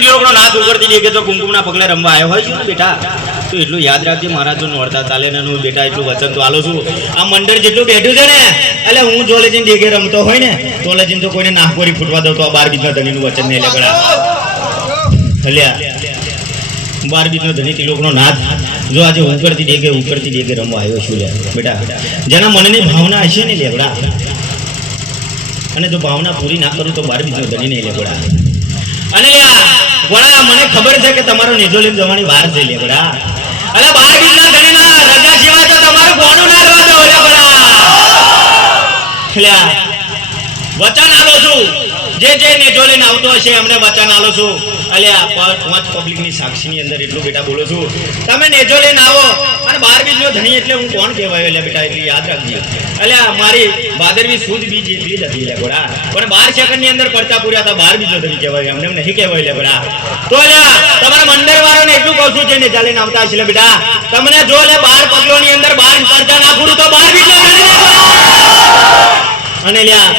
ત્રિલોકનો નાથ ઉગડતી દેખે તો કુમકુમના પગલે રમવા આવ્યો હોય છે ને બેટા? તો એટલું યાદ રાખજે મારા જો નોરતા ચાલે ને બેટા એટલું વચન તો આલો છું. આ મંડળ જેટલું બેઠું છે ને, એટલે હું જો દેખે રમતો હોય ને તો તો કોઈને નાહકોરી ફૂટવા દઉં તો આ બાર બીજના ધણીનું વચન નહીં લેગડા હલ્યા. બાર બીજનો ધણી ત્રિલોકનો નાથ. જો આજે ઉકળતી ડેગે ઉકળતી દેખે રમવા આવ્યો છું બેટા. જેના મનની ભાવના હશે ને લેવડા અને જો ભાવના પૂરી ના કરું તો બાર બીજો ધણી નહીં લેવડા અને વડા મને ખબર છે કે તમારો નેજો લઈને જવાની વાર છે લેવડા. અલે બાર બીજના ધણીના રજા સિવાય તો તમારું કોનું ના રહેવા દો લ્યા, વચન આપો છું. જે જે નેજો લઈને આવતો હશે, એમને વચન આલો છું. અલ્યા પાંચ પબ્લિકની સાક્ષીની અંદર એટલું બેટા બોલું છું. તમે નેજો લઈને આવો. અને બાર બીજનો ધણી એટલે હું કોણ કહેવાય? એટલે બેટા, એટલી યાદ રાખજો. અલ્યા, મારી બાદરવી સુદ બીજ બીજ હતી લે ગોડા પણ બાર સેકન્ડની અંદર પડતા પૂર્યા હતા બાર બીજો ધણી કહેવાય. અમને નહીં કહેવાય લે ગોડા તો અલ્યા, તમારા મંડળ વાળાને એટલું કહું છું જે નેજા લઈને આવતા હશે બેટા. તમને જો લે બાર પગલોની અંદર બાર પડતા ના પૂરું તો બાર બીજો. અને લ્યા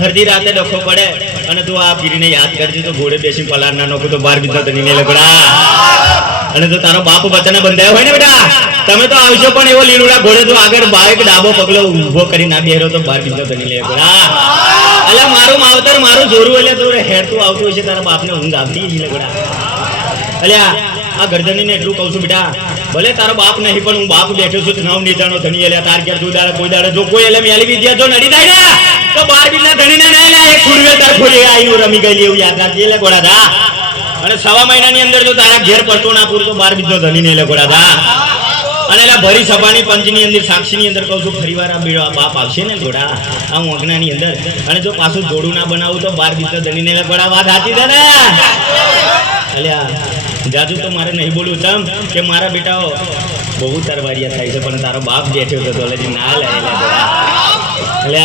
અડધી રાતે લખો પડે અને તું આ પીરીને યાદ કરજે, તો ઘોડે બેસી પલાર ના નોખું તો બાર બીજા તને લગડા અને તો તારો બાપ બચ્ચાને બંધાયો હોય ને બેટા, તમે તો આવશો પણ એવો લીલુડા ઘોડે તો આગળ બાઈક ડાબો પગલો ઊભો કરી ના બેરો તો બાર બીજો તને લગડા અલ્યા મારું માવતર, મારું જોરું એટલે તું હેડતું આવતું હશે તારા બાપને ઊંઘ આવતી જ લગડા અલ્યા આ ગરદનીને એટલું કહું છું બેટા, ભલે તારો બાપ નહીં, પણ હું બાપ બેઠો છું, નવ નીચાણો ધણી અલ્યા તાર ઘેર તું કોઈ દાડે જો કોઈ એટલે મેલી વિદ્યા, જો નડી થાય ને, તો બાર બીજના ધણીને ના ના એક ખુરવે તાર ખોલી આયુ રમી ગયેલી એવું યાદ રાખજે લે ગોડા દા. અને સવા મહિનાની અંદર જો તારા ઘેર પડતો ના પૂરતો, બાર બીજો ધણી નહીં લે ગોડા થા અને એટલે ભરી સભાની પંચની અંદર, સાક્ષીની અંદર કહું છું ફરી વાર આ બેડો બાપ આવશે ને ઘોડા આ ઓગણાની અંદર. અને જો પાછું જોડું ના બનાવું, તો બાર બીજો ધણી નહીં લે ગોડા વાત સાચી દે ને? અલ્યા જાજુ તો મારે નહીં બોલવું તમ કે મારા બેટાઓ, બહુ તરવારિયા થાય છે, પણ તારો બાપ બેઠો હતો હજી ના લે એટલે.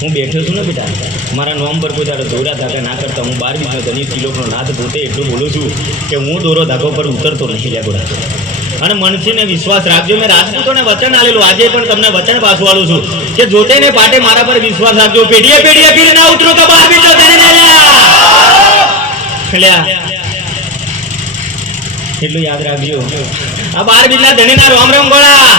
હું બેઠો છું ને બેટા. મારા નોમ પર કોઈ તારો દોરા ધાગા ના કરતા હું બાર બીજો ધની કિલોનો નાથ પોતે એટલું બોલું છું કે હું દોરો ધાગો પર ઉતરતો નથી લે ગોડા અને મનથી વિશ્વાસ રાખજો, મેં રાજપૂતોને વચન આલેલું આજે પણ તમને વચન પાછું આલું છું કે જોતે ને પાટે મારા પર વિશ્વાસ રાખજો. પેઢીએ પેઢીએ પીર ના ઉતરો તો બહાર બીજો ધણી લ્યા. એટલું યાદ રાખજો. આ બાર બીજના ધણીના રોમ રોમ ગોળા.